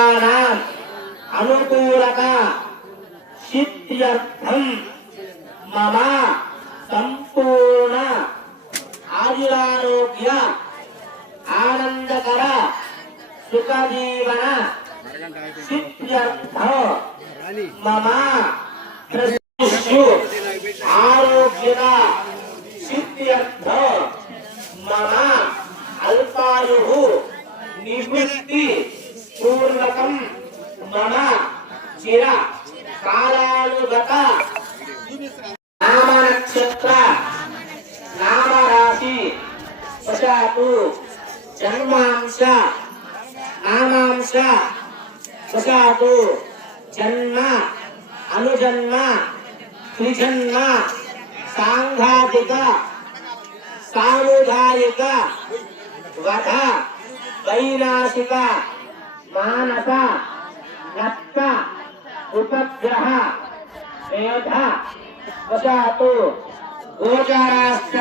దేవానాం అనుకూలత సిద్ధ్యర్థం మమ సంపూర్ణ ఆయురారోగ్య ఆనందకర సుఖజీవన సిద్ధ్యర్థం మమ ప్రతిష్ఠు ఆరోగ్యత మమ అల్పాయు నివృత్తి పూర్వకం మమ చిర కాలానుగత నామ నక్షత్ర నామ రాశి వశాతు జన్మాంశ నామాంశ వశాతు జన్మ అనుజన్మ త్రిజన్మ సాంఘాతిక సాముదాయిక వధ వైనాశిక మానస నత్త ఉపగ్రహ మేధ వశాతు గోచారాశ్చ